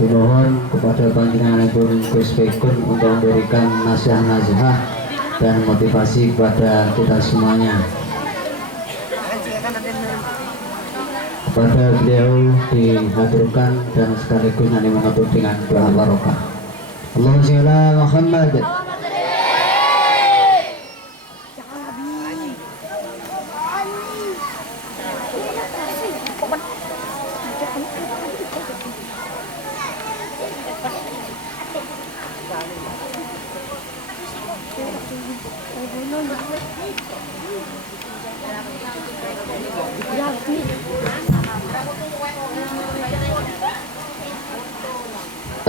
Dimohon kepada Panjenenganipun Gus Bekun untuk memberikan nasihat-nasihat dan motivasi kepada kita semuanya. Kepada beliau dihaturkan dan sekaligus nanti menutup dengan doa barokah. Allahumma sholli ala Muhammad.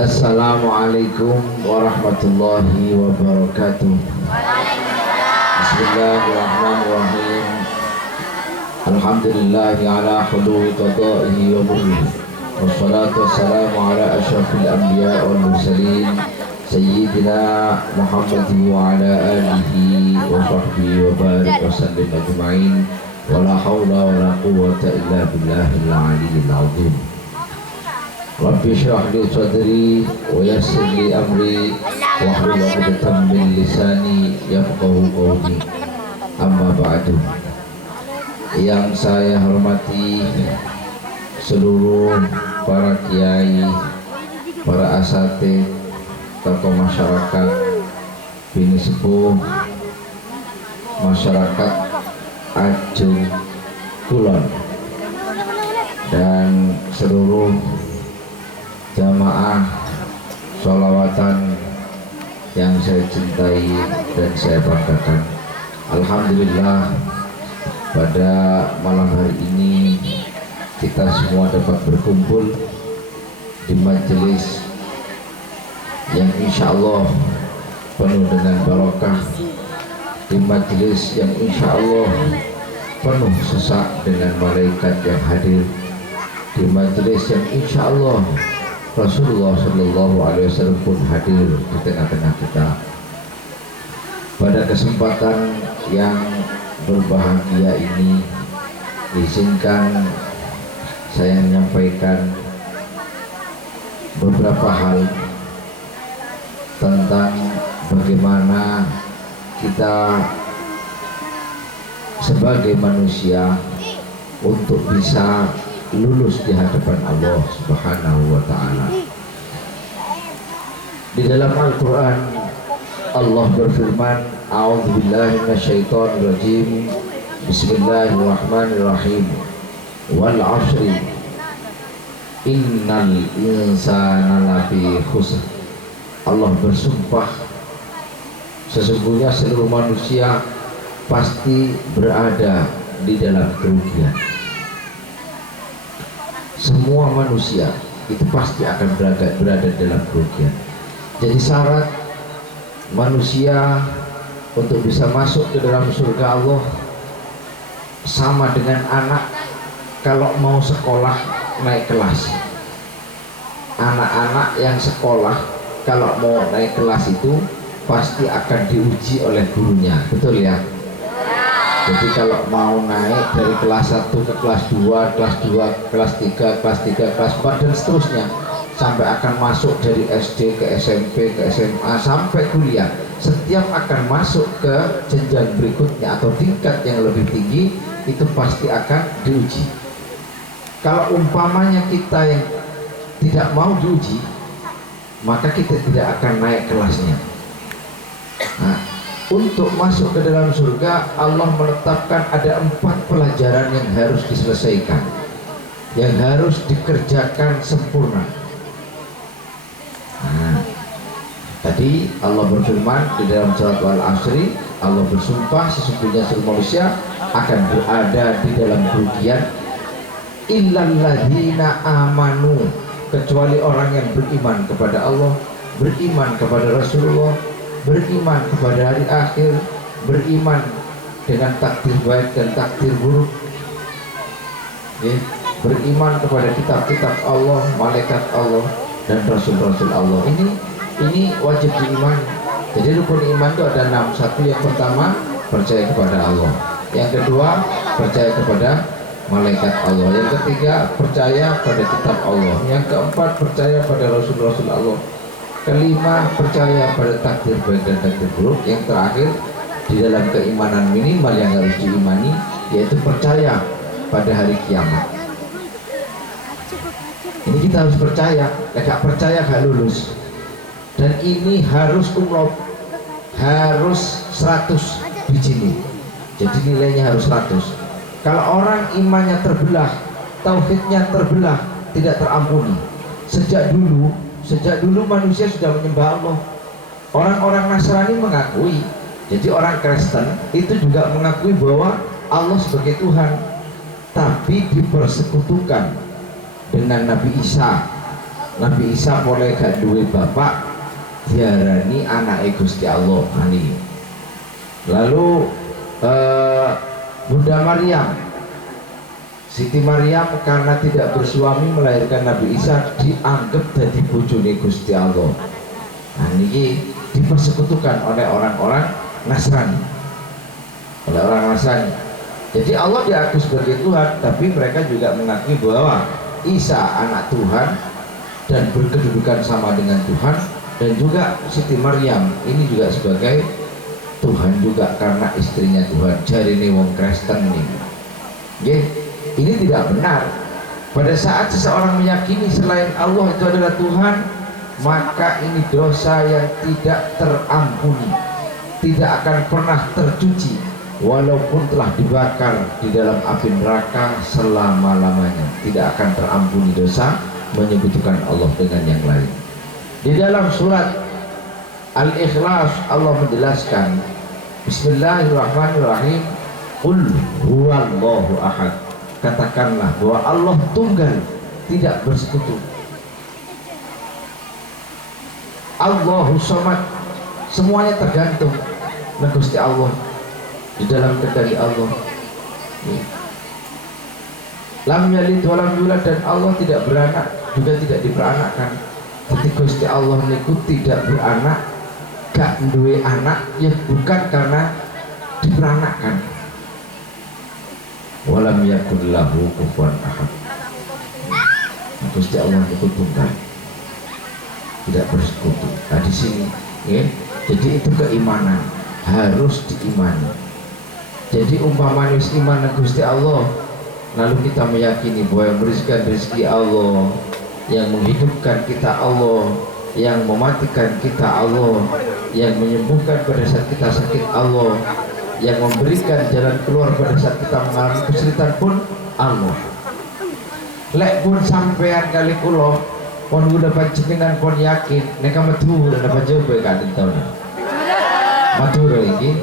Assalamualaikum warahmatullahi wabarakatuh. Bismillahirrahmanirrahim. Alhamdulillahi ala huduri qada'ihi wa burrihi. Wassalatu wassalamu ala ashrafil anbiya wal mursalin Sayyidina Muhammadin wa ala alihi wa sahbihi wa barik wa sallim ajma'in. Wa la hawla wa la quwwata illa billahil aliyyil azim. Rabbi shrah li sadri wa yassir li amri wahlul 'uqdatam min lisani yafqahu qawli. Amma ba'du. Yang saya hormati seluruh para kiai, para asatidz, tokoh masyarakat, bini sepuh, masyarakat Ajung Kulon, dan seluruh jamaah sholawatan yang saya cintai dan saya banggakan. Alhamdulillah, pada malam hari ini kita semua dapat berkumpul di majelis yang insya Allah penuh dengan barokah, di majelis yang insya Allah penuh sesak dengan malaikat yang hadir, di majelis yang insya Allah Rasulullah Shallallahu Alaihi Wasallam pun hadir di tengah-tengah kita. Pada kesempatan yang berbahagia ini, izinkan saya menyampaikan beberapa hal tentang bagaimana kita sebagai manusia untuk bisa lulus di hadapan Allah Subhanahu wa Ta'ala. Di dalam Al-Quran Allah berfirman, A'udzubillahi minasyaitonir rajim, Bismillahirrahmanirrahim, wal 'ashri innal insana lafi khusr. Allah bersumpah, sesungguhnya seluruh manusia pasti berada di dalam kerugian. Semua manusia itu pasti akan berada dalam kerugian. Jadi syarat manusia untuk bisa masuk ke dalam surga Allah sama dengan anak kalau mau sekolah naik kelas. Anak-anak yang sekolah kalau mau naik kelas itu pasti akan diuji oleh gurunya, betul ya? Jadi kalau mau naik dari kelas 1 ke kelas 2, kelas 2, kelas 3, kelas 3, kelas 4 dan seterusnya sampai akan masuk dari SD ke SMP ke SMA sampai kuliah, setiap akan masuk ke jenjang berikutnya atau tingkat yang lebih tinggi itu pasti akan diuji. Kalau umpamanya kita yang tidak mau diuji, maka kita tidak akan naik kelasnya. Nah, untuk masuk ke dalam surga Allah menetapkan ada 4 pelajaran yang harus diselesaikan, yang harus dikerjakan sempurna. Nah, tadi Allah berfirman di dalam surat Al-Asri, Allah bersumpah sesungguhnya seluruh manusia akan berada di dalam kerugian illalladzina amanu, kecuali orang yang beriman kepada Allah, beriman kepada Rasulullah, beriman kepada hari akhir, beriman dengan takdir baik dan takdir buruk, beriman kepada kitab-kitab Allah, malaikat Allah dan rasul-rasul Allah. Ini wajib diiman. Jadi rukun iman itu ada 6. Satu, yang pertama percaya kepada Allah. Yang kedua percaya kepada malaikat Allah. Yang ketiga, percaya pada kitab Allah. Yang keempat, percaya pada rasul-rasul Allah. Kelima, percaya pada takdir baik dan takdir buruk. Yang terakhir, di dalam keimanan minimal yang harus diimani, yaitu percaya pada hari kiamat. Ini kita harus percaya. Gak percaya gak lulus. Dan ini harus umlaut, harus 100 biji nih. Jadi nilainya harus 100. Kalau orang imannya terbelah, tauhidnya terbelah, tidak terampuni. Sejak dulu manusia sudah menyembah Allah. Orang-orang Nasrani mengakui, jadi orang Kristen itu juga mengakui bahwa Allah sebagai Tuhan, tapi dipersekutukan dengan Nabi Isa. Nabi Isa boleh gak duwe bapak, diarani anak Gusti Allah. Lalu Bunda Maryam, Siti Maryam karena tidak bersuami melahirkan Nabi Isa, dianggap jadi bojone Gusti Allah. Nah ini dipersekutukan oleh orang-orang Nasrani, Jadi Allah diakui sebagai Tuhan, tapi mereka juga mengakui bahwa Isa anak Tuhan dan berkedudukan sama dengan Tuhan, dan juga Siti Maryam ini juga sebagai Tuhan juga karena istrinya Tuhan. Jari ini wong Kristen ini. Ini tidak benar. Pada saat seseorang meyakini selain Allah itu adalah Tuhan, maka ini dosa yang tidak terampuni, tidak akan pernah tercuci, walaupun telah dibakar di dalam api neraka selama-lamanya. Tidak akan terampuni dosa menyekutukan Allah dengan yang lain. Di dalam surat Al-Ikhlas Allah menjelaskan, Bismillahirrahmanirrahim, Qul huwallahu ahad. Katakanlah bahwa Allah tunggal, tidak bersekutu. Allahu somad, semuanya tergantung dengan Gusti Allah, di dalam kendali Allah. Lam yalid wa lam yulad, dan Allah tidak beranak juga tidak diperanakkan. Jadi Gusti Allah niku tidak beranak, gak duwe anak, ya bukan karena diperanakkan. Walam yakun lahu kufuwan ahad. Gusti Allah itu tunggal, tidak bersekutu. Nah di sini, ya, jadi itu keimanan harus diimani. Jadi umpama iman Gusti Allah, lalu kita meyakini bahwa yang memberikan rezeki Allah, yang menghidupkan kita Allah, yang mematikan kita Allah, yang menyembuhkan pada saat kita sakit Allah, yang memberikan jalan keluar pada saat kita mengalami kesulitan pun Allah. Lek pun sampean kali kulo pun udah panjenengan pun yakin nek metu udah dapat coba kadang tahun matur iki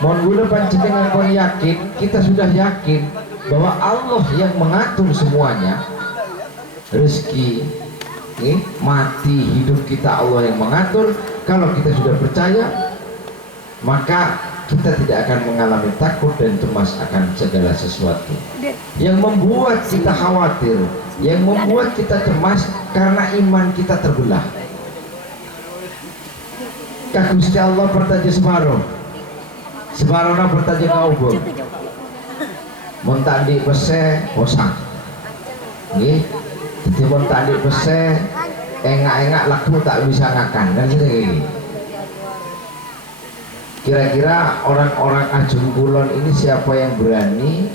pun udah panjenengan pun yakin, kita sudah yakin bahwa Allah yang mengatur semuanya, rezeki, mati, hidup kita Allah yang mengatur. Kalau kita sudah percaya, maka kita tidak akan mengalami takut dan cemas akan segala sesuatu. Yang membuat kita khawatir, yang membuat kita cemas karena iman kita terbelah. Ka Gusti Allah bertaja separuh bertaja kaubur. Mun tadi pese bosan. Nggih. Jadi mun tadi pese engak-engak laku tak bisa ngakan kan gitu. Kira-kira orang-orang Ajung Kulon ini siapa yang berani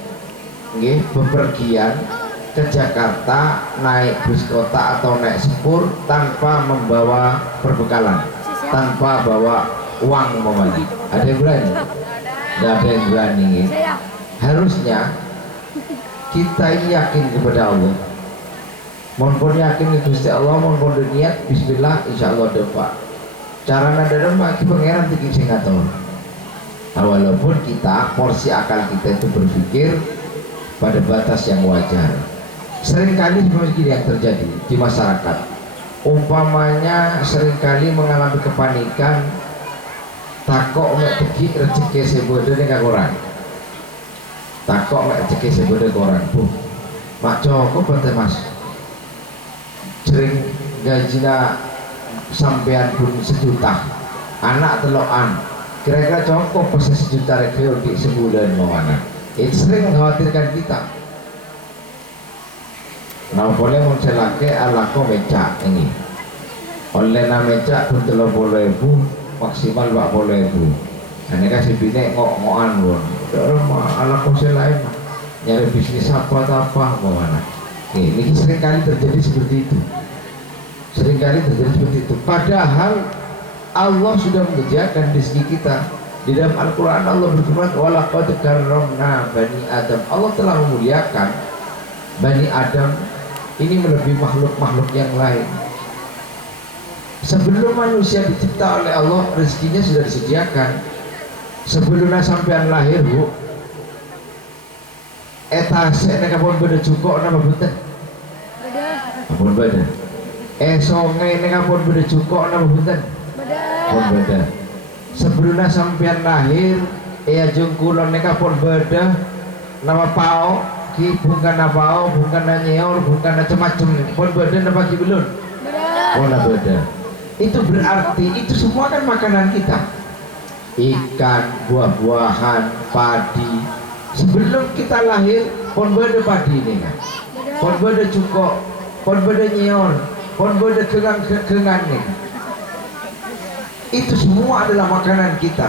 bepergian ke Jakarta naik bus kota atau naik sepur tanpa membawa perbekalan, tanpa bawa uang umpamanya? Ada yang berani? Tidak ada yang berani. Harusnya kita ini yakin kepada Allah. Mohon yakin ke Gusti Allah, mohon niat bismillah, insya Allah doa. Cara nada doa kita pengeran tinggi sing ngatur. Nah, walaupun kita porsi akal kita itu berpikir pada batas yang wajar. Seringkali seperti yang terjadi di masyarakat. Umpamanya seringkali mengalami kepanikan, takok mek teki rezeki sebodene kakoran. Takok mek rezeki sebodene koran. Bu, Mak Joko bete Mas. Sering gajina sampean pun 1 juta. Anak telokan. Kira-kira cukup pas 1 juta rekreasi di sebulan mau anak. Itu sering mengkhawatirkan kita. Nah boleh mencelake ala ko mecak ini. Oleh na mecak pun 30.000 maksimal 40.000. Ini kasih bine ngok-ngokan pun. Orang ala ko lain nyari bisnis apa atau apa mana. Ini sering kali terjadi seperti itu. Sering kali terjadi seperti itu. Padahal Allah sudah menyediakan rezeki kita. Di dalam Al-Quran Allah berfirman, walaqad karramna bani Adam. Allah telah memuliakan Bani Adam. Ini melebihi makhluk-makhluk yang lain. Sebelum manusia dicipta oleh Allah, rezekinya sudah disediakan. Sebelumnya sampean lahir, Bu, etase nek kapun beda cukup napa boten? Beda. Kapun beda. Songe nek kapun beda cukup napa boten? Beda. Kapun beda. Sebelumnya sampean lahir, ajeng kula nek kapun beda nama pao, ki bukan napao, bukan nyeor, bukan macam-macam. Pun beda napa ki belum? Beda. Oh, beda. Itu berarti itu semua kan makanan kita. Ikan, buah-buahan, padi. Sebelum kita lahir, pon beda padi ini kan. Pon beda cukup, pon beda nyeor, pon beda kengang nih. Itu semua adalah makanan kita.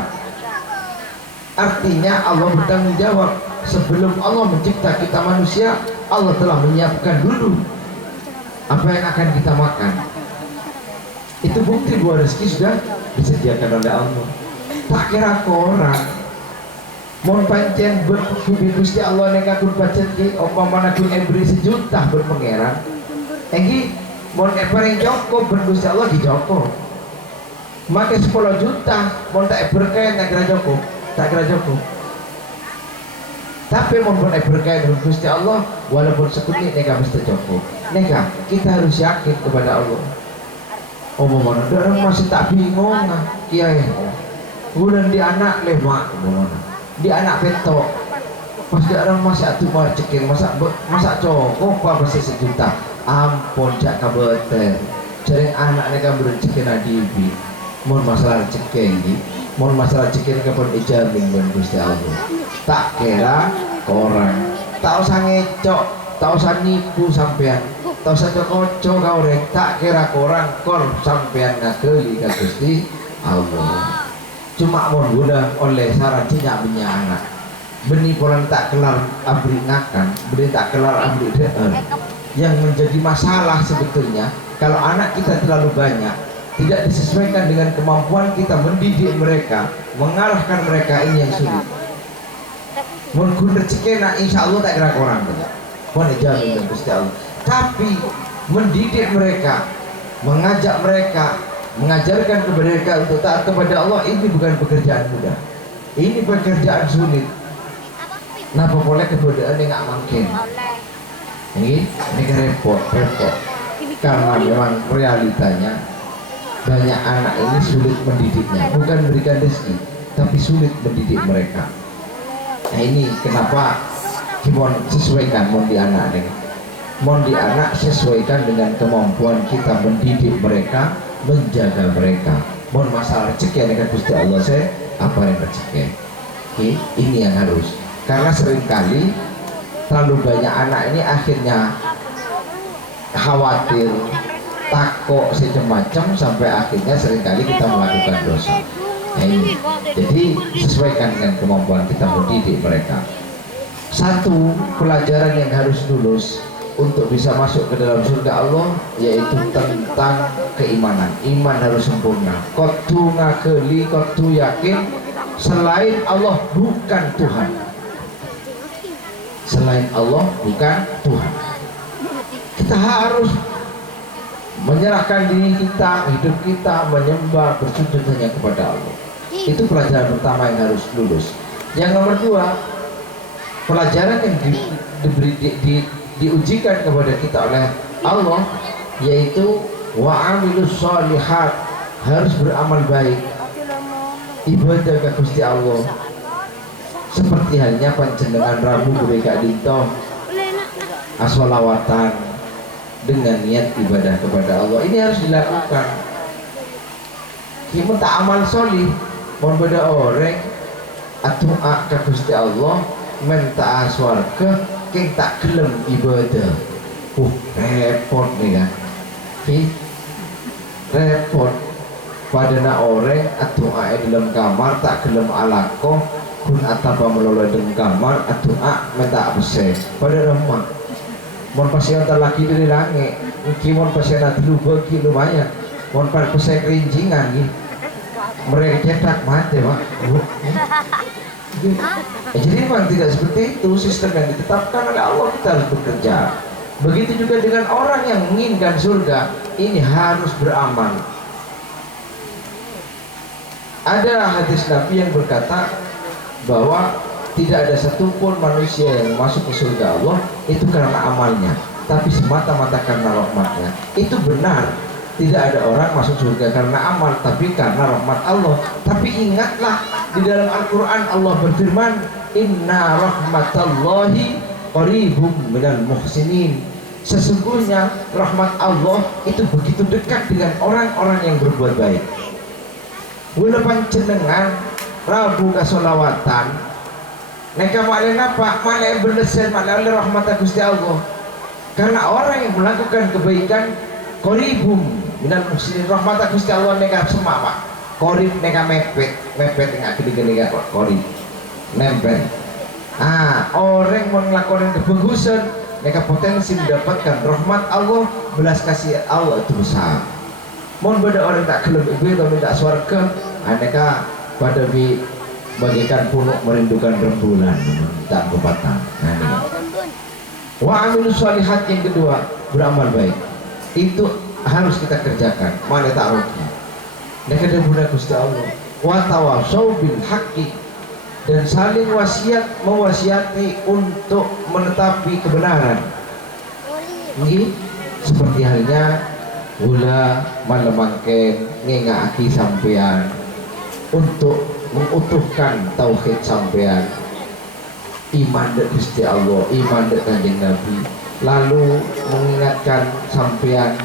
Artinya Allah bertanggung jawab. Sebelum Allah mencipta kita manusia, Allah telah menyiapkan dulu apa yang akan kita makan. Itu bukti bahwa rezeki sudah disediakan oleh Allah. Tak kira orang mon pancen berkubi Gusti Allah nek aku pancen ki umpamana kun ebri sejuta berpengeran. Enggi mon paring joko ber Gusti Allah di joko. Make 10 juta mon tak berkah tak kira joko, tak kira joko. Tapi mon berkah ber Gusti Allah walaupun sekutit nek mesti joko. Nek kita harus yakin kepada Allah. Umpamana orang masih tak bingung kiai. Bulan di anak lemak, di anak petok. Pas dia orang masih atuh mau cekin, masa cokok apa masih sejuta. Ampun jak kabete. Jaring anak mereka bercekin adibi. Mohon masalah cekin di, mohon masalah cekin kapan ijamin dan Gusti Allah. Tak kira orang, tak usah ngecok, tak usah nipu sampean, tak usah cokocok kau rek. Tak kira orang kor sampean ngakeli ka Gusti Allah. Cuma mau guna oleh saran cinya punya anak benih polan tak kelar abri ngakan, benih tak kelar abri deer. Yang menjadi masalah sebetulnya kalau anak kita terlalu banyak, tidak disesuaikan dengan kemampuan kita mendidik mereka, mengarahkan mereka, ini yang sulit. Mun guna cekena insya Allah tak kira orang pun jamin dan Gusti Allah. Tapi mendidik mereka, mengajak mereka, mengajarkan kepada mereka untuk taat kepada Allah, ini bukan pekerjaan mudah. Ini pekerjaan sulit. Napa boleh kebudayaan yang nggak mungkin? Ini repot. Karena memang realitanya banyak anak ini sulit mendidiknya, bukan berikan rezeki, tapi sulit mendidik mereka. Nah ini kenapa kita sesuaikan mon di anak ini. Mon di anak sesuaikan dengan kemampuan kita mendidik mereka, menjaga mereka. Mohon masalah rezeki dengan Gusti Allah saya apa yang rezeki. Ini yang harus. Karena seringkali terlalu banyak anak ini akhirnya khawatir, takut macam-macam sampai akhirnya seringkali kita melakukan dosa. Nah, ini. Jadi sesuaikan dengan kemampuan kita mendidik mereka. Satu pelajaran yang harus lulus untuk bisa masuk ke dalam surga Allah yaitu tentang keimanan. Iman harus sempurna. Kotu ngakeli, kotu yakin selain Allah bukan Tuhan. Selain Allah bukan Tuhan. Kita harus menyerahkan diri kita, hidup kita menyembah, bersujud hanya kepada Allah. Itu pelajaran pertama yang harus lulus. Yang nomor dua, pelajaran yang diujikan kepada kita oleh Allah yaitu wa'amilus sholihat, harus beramal baik, ibadah ke Gusti Allah. Seperti halnya panjenengan Rabu mereka dinto aswalawatan dengan niat ibadah kepada Allah. Ini harus dilakukan. Kita tak amal solih mau beda orang atau ke Gusti Allah minta swarga king tak gelem ibadah Repot nih kan. Repot pada na orang atau dalam kamar tak gelem alako kun atapa meloloi dalam kamar atau minta absen pada rumah mon pasien lagi dari langit mungkin mon pasien dulu bagi lumayan mon pasien kerincingan gitu mereka cetak mati pak. Jadi memang tidak seperti itu sistem yang ditetapkan oleh Allah, kita harus bekerja. Begitu juga dengan orang yang menginginkan surga, ini harus beramal. Ada hadis Nabi yang berkata bahwa tidak ada satupun manusia yang masuk ke surga Allah itu karena amalnya, tapi semata-mata karena rahmatnya. Itu benar, tidak ada orang masuk surga karena amal, tapi karena rahmat Allah. Tapi ingatlah, di dalam Al-Quran Allah berfirman, Inna rahmatallahi qaribum minal muhsinin. Sesungguhnya rahmat Allah itu begitu dekat dengan orang-orang yang berbuat baik. Wala panjenengan Rabu kasolawatan neka makna apa? Makna yang berdasar makna oleh rahmat Gusti Allah. Karena orang yang melakukan kebaikan qaribum minal muhsinin, rahmat Gusti Allah neka semua Pak. Qarib neka mepet neka gede-gede kok qarib. Nempel. Orang yang melakukan kebagusan neka potensi mendapatkan rahmat Allah, belas kasih Allah itu besar. Mohon pada orang tak kelem ibu atau minta swarga, aneka pada bagikan punuk merindukan rembulan tak berbatang. Wa amilus shalihat yang kedua, beramal baik. Itu harus kita kerjakan. Mana tak rugi. Neka debuna Gusti Allah. Wa tawasau bil haqqi, dan saling wasiat mewasiati untuk menetapi kebenaran. Ini seperti halnya gula malemangken ngengaki sampean untuk mengutuhkan tauhid sampean, iman dek Gusti Allah, iman dek Kanjeng Nabi, lalu mengingatkan sampean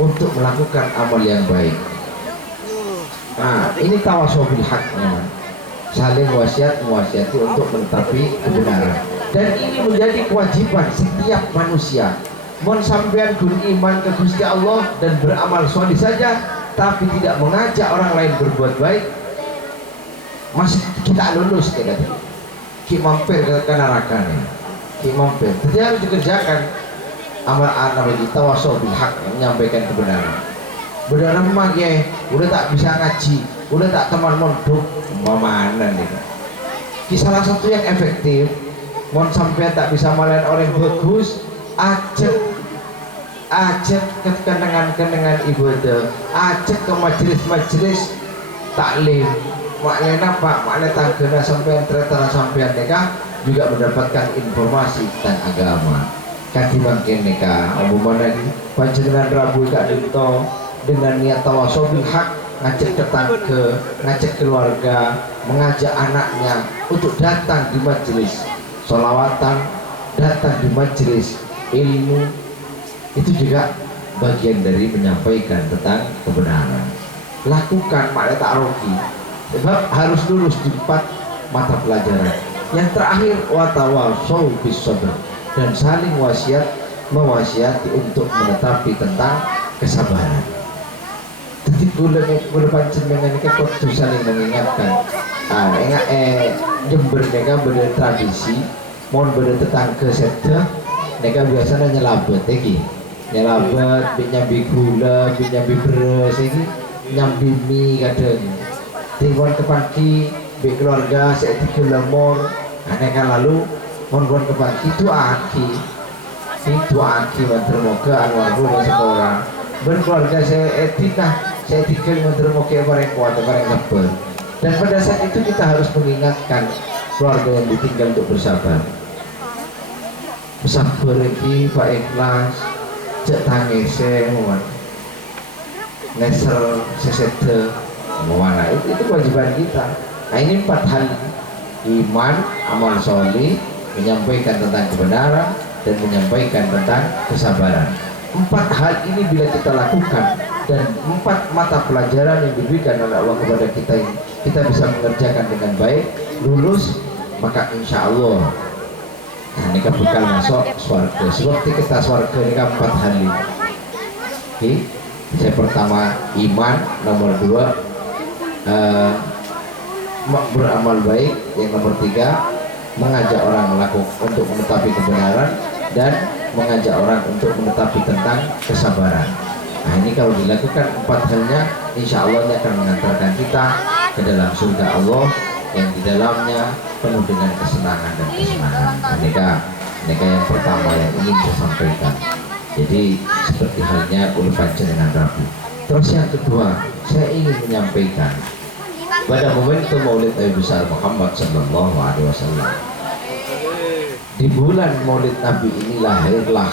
untuk melakukan amal yang baik. Ini tawasau bil haqnya, saling wasiat mewasiati untuk menetapi kebenaran, dan ini menjadi kewajiban setiap manusia. Mon sampean kun iman ke Gusti Allah dan beramal sholih saja, tapi tidak mengajak orang lain berbuat baik, masih kita lulus kita mampir ke neraka nih, kita mampir. Jadi harus dikerjakan amal bagi tawasau bil haq, menyampaikan kebenaran. Benar mah ya, udah tak bisa ngaji, udah tak teman mondok, mana nih? Salah satu yang efektif, mon sampean tak bisa melihat orang bagus, ajak ke kenangan-kenangan ibadah, ajak ke majelis-majelis taklim. Maknanya apa? Maknanya tanggana sampean ternyata sampean neka juga mendapatkan informasi tentang agama. Kaki bangkin neka, omong lagi panjenengan Rabu kak Dinto dengan niat tawasau bil haq, ngajak tetangga, ngajak keluarga, mengajak anaknya untuk datang di majelis sholawatan, datang di majelis ilmu. Itu juga bagian dari menyampaikan tentang kebenaran. Lakukan makna tak rugi, sebab harus lulus di 4 mata pelajaran. Yang terakhir watawasau bis sabr, dan saling mewasiati untuk menetapi tentang kesabaran. Jadi gula panjenengan ini kan kudu saling mengingatkan. Jember mereka bertradisi, mohon bertetangga sedeh, mereka biasanya nyelabet lagi. Nyelabat, nyambi gula, nyambi beras, ini nyambi mie kadang. Tinggal ke pagi, keluarga saya tiga lemor, aneka lalu mohon ke pagi itu aki mentermoga anwarku sekolah. Berkeluarga saya etika, saya tiga mentermoga bareng kuat, bareng kebel. Dan pada saat itu kita harus mengingatkan keluarga yang ditinggal untuk bersabar. Bersabar lagi, Pak Ikhlas. Cek tangese muan neser sesede muana, itu kewajiban kita. Nah ini 4 hal: iman, amal sholih, menyampaikan tentang kebenaran, dan menyampaikan tentang kesabaran. 4 hal ini bila kita lakukan, dan 4 mata pelajaran yang diberikan oleh Allah kepada kita ini, kita bisa mengerjakan dengan baik, lulus, maka insya Allah Nah, ini bakal masuk swarga. Sebab kita swarga ini 4 hal ini. Oke. Saya pertama iman, nomor 2 beramal baik, yang nomor 3 mengajak orang untuk menetapi kebenaran, dan mengajak orang untuk menetapi tentang kesabaran. Nah, ini kalau dilakukan 4 halnya, insya Allah ini akan mengantarkan kita ke dalam surga Allah yang di dalamnya penuh dengan kesenangan dan kesenangan. Ini yang pertama yang ingin saya sampaikan. Jadi seperti halnya ulun panjenengan Rabu. Terus yang kedua, saya ingin menyampaikan pada momentum Maulid Nabi besar Muhammad Sallallahu Alaihi Wasallam. Di bulan Maulid Nabi ini lahirlah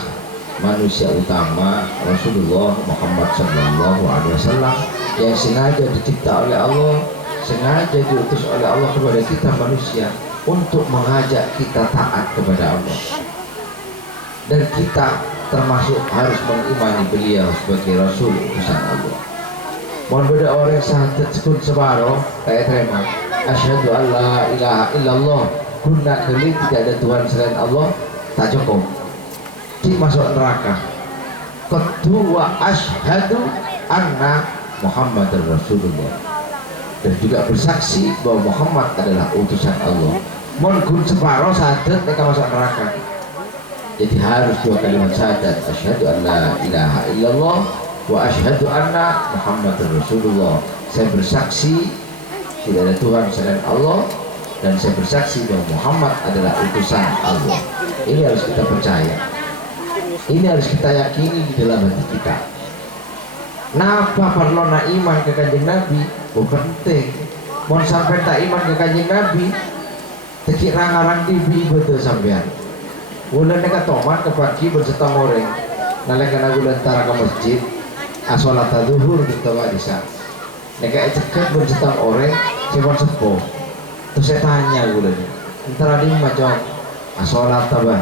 manusia utama Rasulullah Muhammad Sallallahu Alaihi Wasallam yang sengaja dicipta oleh Allah, sengaja diutus oleh Allah kepada kita manusia untuk mengajak kita taat kepada Allah. Dan kita termasuk harus mengimani beliau sebagai Rasul utusan Allah. Mohon beda orang syahadat sekut separuh kayak terima asyhadu an la ilaha illallah, guna kali tidak ada Tuhan selain Allah, tak cukup masuk neraka. Kedua, asyhadu anna Muhammad Rasulullah, dan juga bersaksi bahwa Muhammad adalah utusan Allah. Mohon gun separuh syahadat mereka masuk neraka. Jadi harus 2 kalimat syahadat, asyhadu an la ilaha illallah wa asyhadu anna Muhammadar Rasulullah. Saya bersaksi tidak ada Tuhan selain Allah, dan saya bersaksi bahwa Muhammad adalah utusan Allah. Ini harus kita percaya. Ini harus kita yakini di dalam hati kita. Napa perlu na iman ke kanjeng Nabi? Oh penting. Mau sampai tak iman ke kanjeng Nabi, tekik rangarang TV betul sampean. Bulan dekat tomat ke pagi berserta goreng. Nalekan aku lentara ke masjid, asolat zuhur gitu gak bisa. Neka cekat berserta goreng, simpan sepo. Terus saya tanya bulan, antara dia macam asolat apa?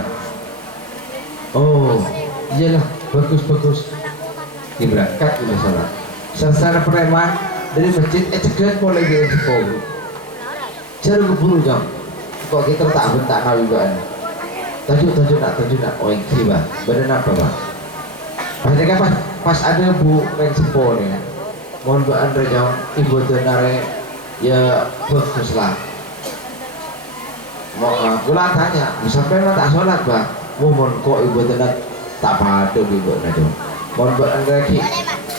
Oh, iyalah bagus. Diberangkat udah sholat. Secara preman dari masjid, cekat mulai dia sepo. Cara keburu jam. Kok kita tak bentak nawi baan. Tajuk nak oh ini bah badan apa bah pas ada bu yang sepo nih, mohon baan rejang ibu denare ya bagus lah. Mau pula tanya sampai tak sholat bah, mohon kok ibu denat tak pada ibu nado, mohon baan lagi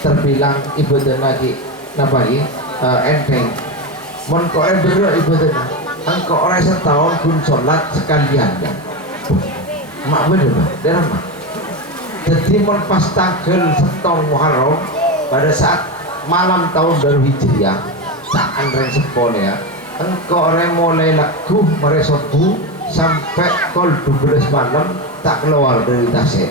terbilang ibu denat lagi napa lagi enteng, mohon kok bener ibu denat, engkau orang setahun pun sholat sekalian ya. Mak bener bah, dalam mak. Jadi pas tanggal 1 Muharram pada saat malam tahun baru Hijriah, tak andreng sepon ya. Engkau orang mulai laku meresobu sampai kol 12 malam tak keluar dari tasnya.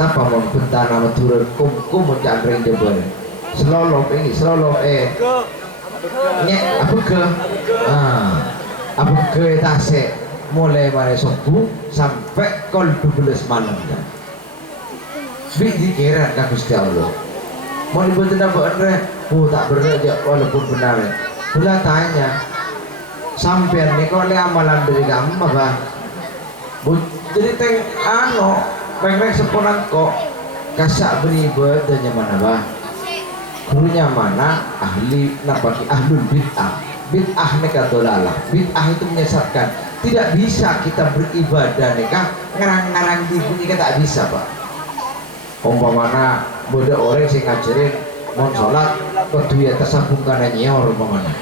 Napa mau bentana turun kum mencandreng jebol. Selolop ini nyek apa ke tasnya. Mulai dari subuh sampai kol 12 malam kan. Bi dikiran ka Gusti Allah. Mau dibuatin apa andre? Oh tak bener aja walaupun benar. Bila tanya sampean nih kok amalan dari kamu apa? Jadi teng pengen seponan kok kasak beribadah dan mana bah? Gurunya mana? Ahli napaki ahlul bid'ah. Bid'ah mereka dolalah. Bid'ah itu menyesatkan. Tidak bisa kita beribadah nikah ngarang-ngarang bunyi kita tak bisa pak. Umpamana bodoh orang sing ngajarin mau sholat kudu ya tersambung karena nyor umpamana.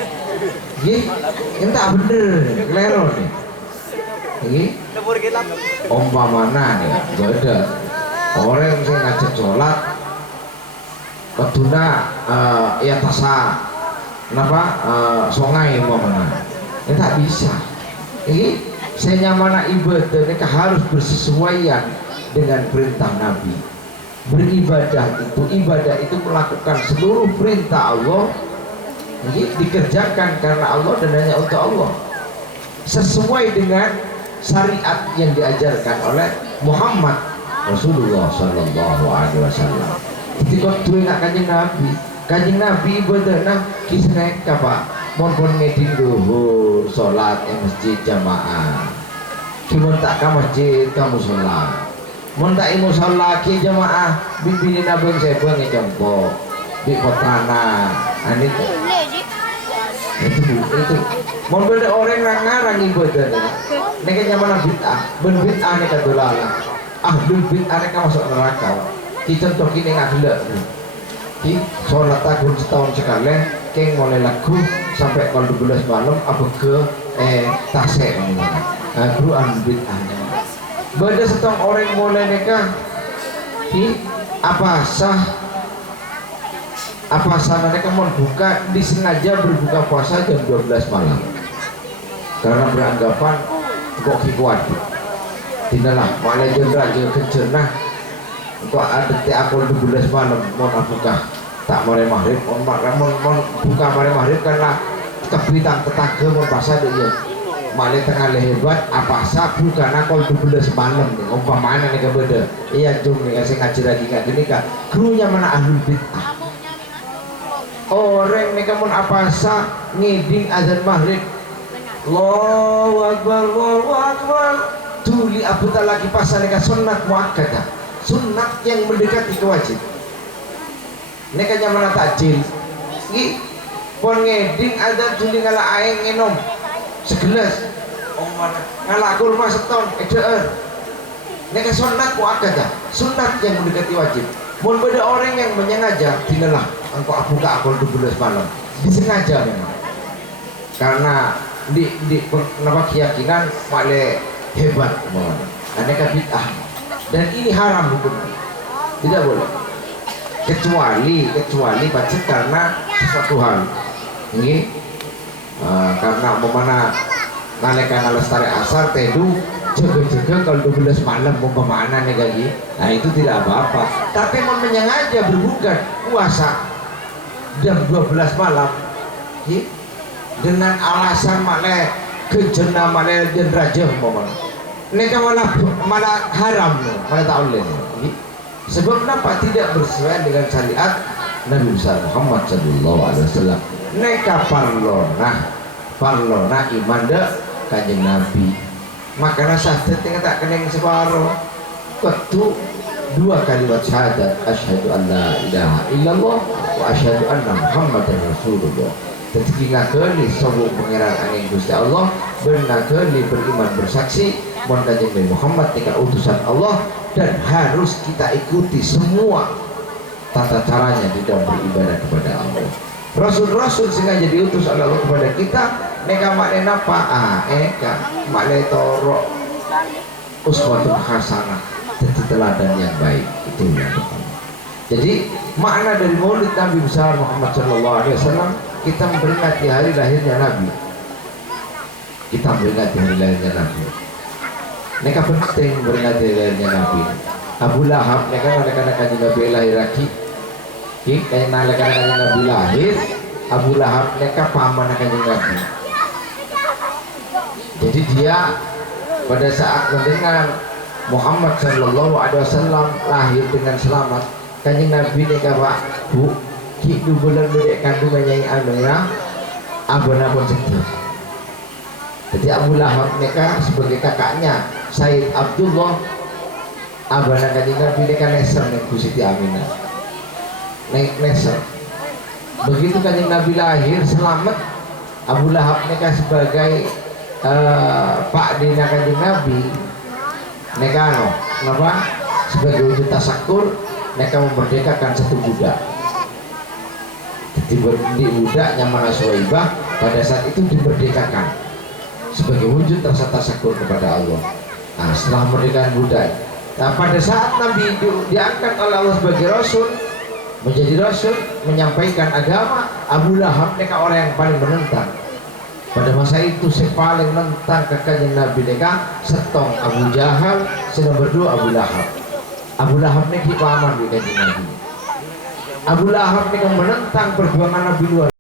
Gih, ini tak bener, keliru nih. Ini umpamana nih bodoh orang sing ngajar sholat kuduna ya tasa kenapa songai umpamana. Ini tak bisa. Ini senyamana ibadah mereka harus bersesuaian dengan perintah Nabi. Ibadah itu melakukan seluruh perintah Allah, ini dikerjakan karena Allah dan hanya untuk Allah, sesuai dengan syariat yang diajarkan oleh Muhammad Rasulullah Sallallahu Alaihi Wasallam. Jadi kau tuh nak kanjeng Nabi ibadah kisah apa? Mohon ngedin duhur sholat yang masjid jamaah Cuma tak ke masjid kamu sholat. Mun tak imu sholat ki jamaah bimbingin abang saya buang jempol di kotana. Ani itu. Mun beda orang ngarang ibadah. Neka nyaman bid'ah, ben bid'ah neka dolala. Bid'ah neka masuk neraka. Kita contoh kini ngadila. Ki sholat tahun setahun sekali, keng mulai laku sampai kalau 12 malam apa ke tasek ini. Quran bid'ahnya. Beda setong orang mulai nikah apa sah mereka mau buka disengaja berbuka puasa jam 12 malam karena beranggapan kok kuat tidaklah malah jenderal kencernah kok ada aku 12 malam mau buka tak mulai maghrib mau buka mulai maghrib karena kebitan tetangga mau puasa dia malah tengah hebat apa sah bukan aku 12 malam nih umpamanya nih beda iya jom nih kasih ngaji lagi kayak gini kak krunya mana ahlul bid'ah orang nih kamu apa sah ngiding azan maghrib Allahu Akbar tuli abu tak lagi pasal nih sunat muakkadah sunat yang mendekati kewajib nih kan mana takjil ini pon ngiding azan tuli ngalah aing ngenom segelas ngalah kurma seton edeer neka sunat muakkadah sunat yang mendekati wajib mun beda orang yang menyengaja tidaklah engkau buka akul 12 malam disengaja memang karena di kenapa keyakinan paling hebat neka bid'ah dan ini haram hukumnya tidak boleh kecuali baca karena sesuatu hal ini karena mana nalika ngalestari asar tedu jaga-jaga kalau 12 malam mau kemana nih lagi nah itu tidak apa-apa tapi mau menyengaja berbuka puasa jam 12 malam ya? Dengan alasan malah kejena malah jendrajah ini kan malah haram malah tak boleh ya? Sebab kenapa tidak bersesuaian dengan syariat Nabi besar Muhammad SAW neka parlona iman dek kanjeng Nabi makanya syahadat yang tak kena separuh waktu 2 kalimat syahadat asyhadu an la ilaha illallah wa asyhadu anna muhammadar rasulullah ketika kali sebut pangeran angin Gusti Allah benar kali beriman bersaksi mohon kanjeng Nabi Muhammad tinggal utusan Allah dan harus kita ikuti semua tata caranya di dalam beribadah kepada Allah. Rasul-rasul sengaja diutus oleh Allah kepada kita neka makna apa? Eka makna toro uswatun hasanah jadi teladan yang baik itu yang pertama. Jadi makna dari maulid Nabi besar Muhammad SAW kita memperingati hari lahirnya Nabi neka penting memperingati hari lahirnya Nabi. Abu Lahab neka anak-anak Nabi lahir lagi kayak nalika Nabi lahir Abu Lahab neka paman kanjeng Nabi. Jadi dia pada saat mendengar Muhammad Sallallahu Alaihi Wasallam lahir dengan selamat kanjeng Nabi neka pak bu hidup bulan bedek kandung menyanyi anunya abona pun sedih. Jadi Abu Lahab neka sebagai kakaknya Said Abdullah abona kanjeng Nabi neka neser nengku Siti Aminah neser. Begitu kanjeng Nabi lahir selamat Abu Lahab neka sebagai Pak Dina kanjeng Nabi neka kenapa sebagai wujud tasakur neka memerdekakan satu budak. Jadi budak Nyamana Suwaibah pada saat itu dimerdekakan sebagai wujud rasa tasakur kepada Allah. Nah setelah memerdekakan budak, nah pada saat Nabi diangkat oleh Allah sebagai Rasul menjadi Rasul menyampaikan agama Abu Lahab neka orang yang paling menentang. Pada masa itu si paling menentang ke kanjeng Nabi neka setong Abu Jahal sedang berdua Abu Lahab. Abu Lahab neka paman di kanjeng Nabi. Abu Lahab neka menentang perjuangan Nabi luar